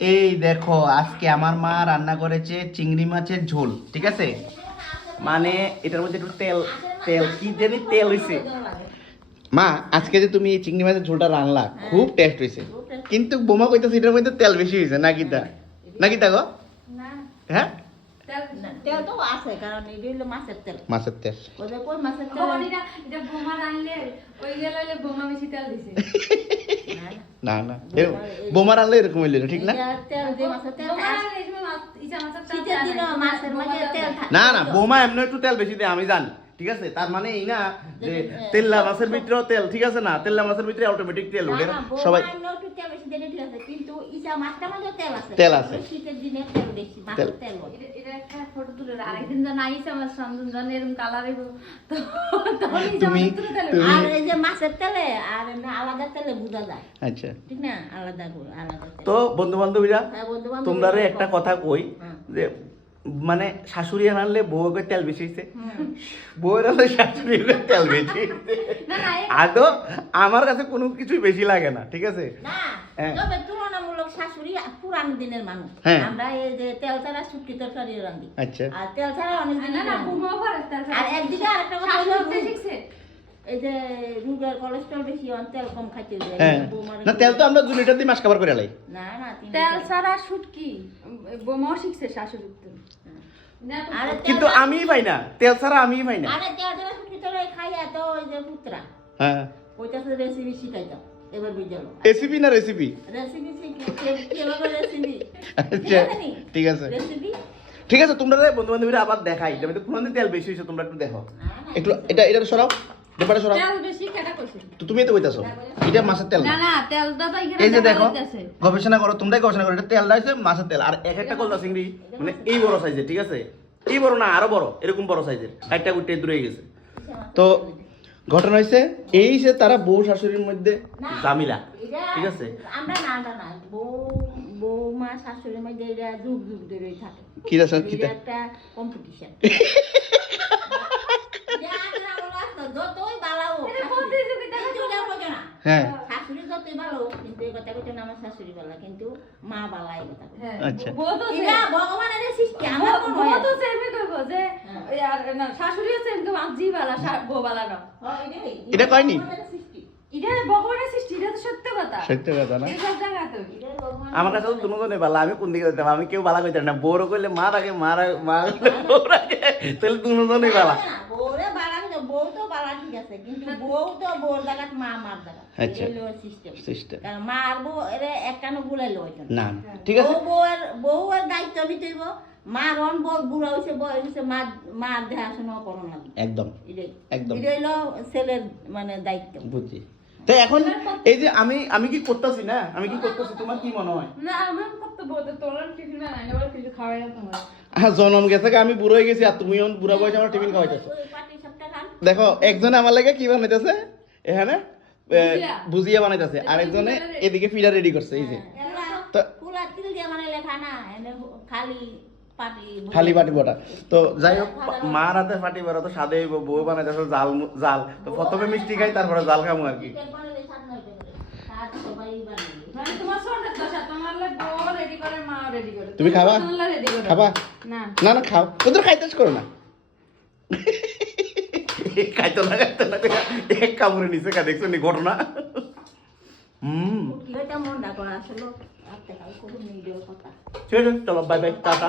এই দেখো আজকে আমার মা রান্না করেছে চিংড়ি মাছের ঝোল ঠিক আছে? মানে এটার মধ্যে একটু তেল তেল কি জানি তেল হইছে। মা আজকে যে তুমি এই চিংড়ি মাছের ঝোলটা রান্না খুব টেস্ট হয়েছে কিন্তু বোমা কইতাছে এটার মধ্যে তেল বেশি হয়েছে নাকি তা? নাকি তা গো? না। হ্যাঁ? না, তেল তো আছে কারণ এটা হলো মাছের তেল। মাছের তেল। না না। এরকম বোমা রান্না এরকম হইলে ঠিক না না না বোমা এমনি একটু তেল বেশি দেয় আমি জানি। ঠিক আছে? তার মানে এই না যে তেল্লা মাছের ভিতরেও তেল ঠিক আছে না? তেল্লা মাছের ভিতরে অটোমেটিক তেল ওঠে। সবাই তেল বেশি দিলে ঠিক আছে, হয়। তুমি- আর এই যে মাছের তেলে আর এমনি আলাদা তেলে বোঝা যায়। আচ্ছা। ঠিক না? আলাদা আলাদা তো বন্ধু বান্ধবীরা হ্যাঁ, তোমরা একটা কথা কই যে মানে শাশুড়ি আনলে বউকে তেল বেশি হইছে হুম। বউয়ের আনলে শাশুড়ি তেল বেশি আদৌ আমার কাছে কোনো কিছু বেশি লাগে না ঠিক আছে না হ্যাঁ। তবে তুলনামূলক শাশুড়ি পুরান দিনের মানুষ হ্যাঁ। আমরা এই যে তেল ছাড়া শুটকি তরকারি রান্ধি আচ্ছা আর তেল ছাড়া অনেক না, না, রান্ধি। বোমাও তেল আর একদিকে আরেকটা কথা না তেল তো আমরা দু লিটার দিয়ে মাছ খাবার করে লাই। না না তিন তেল ছাড়া শুটকি বোমাও শিখছে শাশুড়ির তো। না, আরে তেল কিন্তু ছাড়া- পাই না। তেল ছাড়া আমিই পাই না। আরে তেল ছাড়া শুটকি তরকারি খাইয়া তো ওই যে পুত্রা হ্যাঁ। ওইটাতে রেসিপি শিখাইতাম রেসিপি না রেসিপি রেসিপি আচ্ছা ঠিক আছে ঠিক আছে। তোমরা বন্ধু বান্ধবীরা আবার দেখাই আমি তেল বেশি হয়েছে তোমরা একটু দেখো। একটু এটা এটা সরাও। ব্যাপারে কইছে? তো তুমি তো কইতাছো। এটা মাছের তেল না। না তেলটা তো এখানে এই যে দেখো। গবেষণা করো তোমরাই গবেষণা করো এটা তেল হচ্ছে মাছের তেল। আর এক একটা কলদা চিংড়ি মানে এই বড় সাইজের ঠিক আছে? এই বড় না আরও বড় এরকম বড় সাইজের। কাইটা কুটে দূরে গেছে। তো ঘটনা হয়েছে এই যে তারা বউ শাশুড়ির মধ্যে জামিলা ঠিক আছে? আমরা না না বউ বৌমা শাশুড়ির মধ্যে এটা যুগ যুগ ধরেই থাকে। কি আছে কি একটা কম্পিটিশন যতই বালাও এটা প্রতিযোগিতা কিন্তু এটা বোঝে না। হ্যাঁ শাশুড়ি যতই ভালো কিন্তু এই কথা কইতে আমার শাশুড়ি ভালো কিন্তু মা বালা এই কথা হ্যাঁ, আচ্ছা। ভগবানের সৃষ্টি আমার হয় তো না। কইবো যে, হ্যাঁ। আর না, শাশুড়িও same কইবো, আর বালা, বউ বালা না। এটা কয়নি? এটা ভগবানের সৃষ্টি, এটা তো সত্য কথা। সত্য কথা না এটা সব জায়গাতেই। আমার কাছে তো দুজনে বালা আমি কোন দিকে যেতাম আমি কেউ বালা কইতাম না বড় কইলে মা রাখে মা রাখে মা তাহলে দুজনেই বালা তো বালা ঠিক আছে কিন্তু বউ তো বউর জায়গাত মা মার জায়গা আচ্ছা। সিস্টেম সিস্টেম কারণ মা আর বউ এরে একখানো গুলাই লয় না না, ঠিক আছে। বউ বউয়ের বউয়ের দায়িত্ব নিতে মা রন বউ বুড়া হইছে বয়স হইছে মা মার দেখাশোনা করণ লাগবে একদম একদম। এটা হইল ছেলের মানে দায়িত্ব। তো এখন এই যে আমি আমি কি করতেছি না? আমি কি করতেছি? তোমার কি মনে হয়? না, আমার কর্তব্য তো, তোরা টিফিন বানাই না, কিছু খাওয়াই না তোমার। হ্যাঁ জন্ম গেছে আমি বুড়ো হয়ে গেছি আর তুমি বুড়া বয়সে আমার টিফিন খাওয়াইতেছো ওই পাটি সবটা খান দেখো একজনে আমার লাগে কি বানাইতেছে? এখানে ভুজিয়া। বানাইতেছে। আরেকজনে এদিকে ফিডা রেডি করছে এই যে। তো- পুরা তিল দিয়ে বানাইলে খানা এনে খালি পাটি বটা। তো যাই হোক মার হাতে ফাটি বড় তো সাদে বউ বানাইতেছে জাল জাল। তো প্রথমে মিষ্টি খাই তারপরে জাল খামু আর কি। মানে। তুমি খাবা? তোমার লাগে ready করে। খাবা? না। না না খাও। ওদের খাইতেছ করো না। খাইতো না খাইতো না এক কামড়ে নিচে দেখছ নি ঘটনা? হুম। আছে চলো বাই বাই টাটা